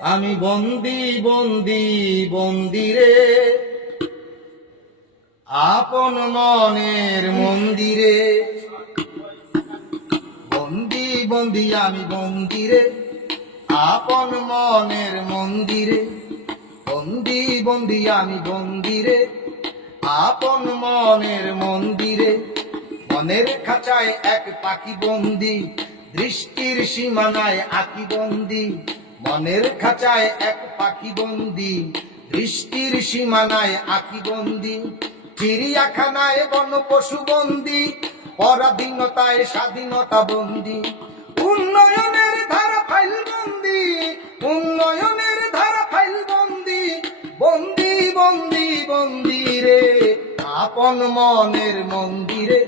আমি বন্দি বন্দি বন্দিরে আপন মনের মন্দিরে। বন্দি বন্দি, আমি বন্দিরে আপন মনের মন্দিরে। বন্দি বন্দি, আমি বন্দিরে আপন মনের মন্দিরে। মনের খাঁচায় এক পাখি বন্দি, দৃষ্টির সীমানায় আঁকি বন্দি। মনের খাঁচায় এক পাখি বন্দি দৃষ্টির সীমানায় আঁকি বন্দি, চিড়িয়াখানায় বন পশু বন্দি, পরাধীনতায় স্বাধীনতা বন্দি। উন্নয়নের ধারা ফাইল বন্দি, উন্নয়নের ধারা ফাইল বন্দি বন্দি বন্দি বন্দি রে। আপন মনের মন্দিরে,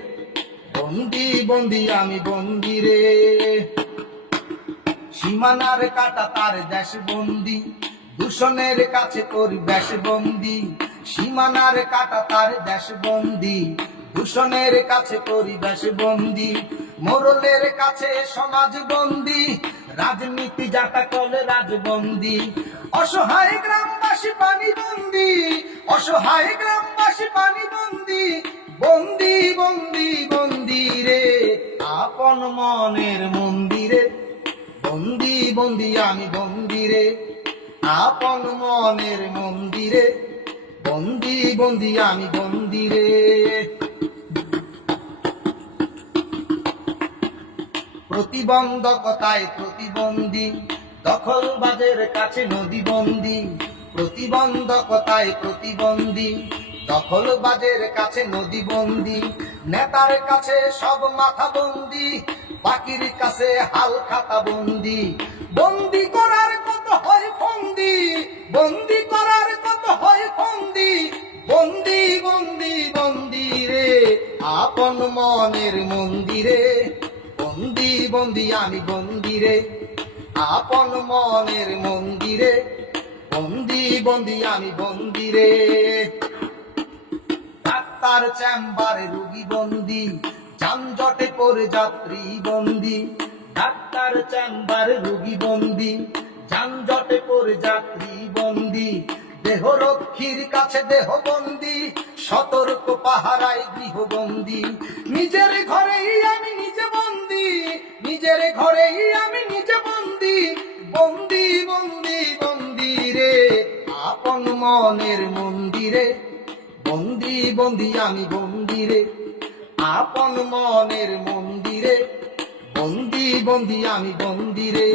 বন্দি বন্দি আমি বন্দিরে সীমানার কাটা তার দেশ বন্দি দূষণের কাছে পরিবেশ বন্দি সীমানার কাটা তার দেশ বন্দি দূষণের কাছে পরিবেশ বন্দি মোরলের কাছে সমাজ বন্দি রাজনীতি যাতা কলে রাজবন্দি। অসহায় গ্রামবাসী পানি বন্দি, অসহায় গ্রামবাসী পানি বন্দি। বন্দি বন্দি বন্দি রে, আপন মনের মন্দিরে। বন্দি বন্দি, আমি বন্দিরে আপন মনের মন্দিরে বন্দি বন্দি, আমি বন্দিরে প্রতিবন্ধকতায় প্রতিবন্ধী দখলবাজের কাছে নদী বন্দি। প্রতিবন্ধকতায় প্রতিবন্ধী দখলবাজের কাছে নদী বন্দি। নেতার কাছে সব মাথা বন্দি। বাকির কাছে হাল খাতা বন্দি। বন্দি করার কত হয় ফন্দি? বন্দি করার কত হয় ফন্দি? বন্দি বন্দি বন্দি রে, আপন মনের মন্দিরে। বন্দি বন্দি, আমি বন্দিরে আপন মনের মন্দিরে। বন্দি বন্দি, আমি বন্দিরে ডাক্তার চেম্বারে রুগী বন্দি। যানজটে পড়ে যাত্রী বন্দি, ডাক্তার চেম্বারে রুগী বন্দি, যানজটে পড়ে যাত্রী বন্দি, দেহরক্ষীর কাছে দেহ বন্দি সতর্ক পাহারায় গৃহবন্দি। নিজের ঘরেই আমি নিজে বন্দি, নিজের ঘরেই আমি নিজে বন্দি বন্দি বন্দি বন্দি রে, আপন মনের মন্দিরে, বন্দি বন্দি আমি বন্দিরে আপন মনের মন্দিরে বন্দি বন্দি আমি বন্দিরে।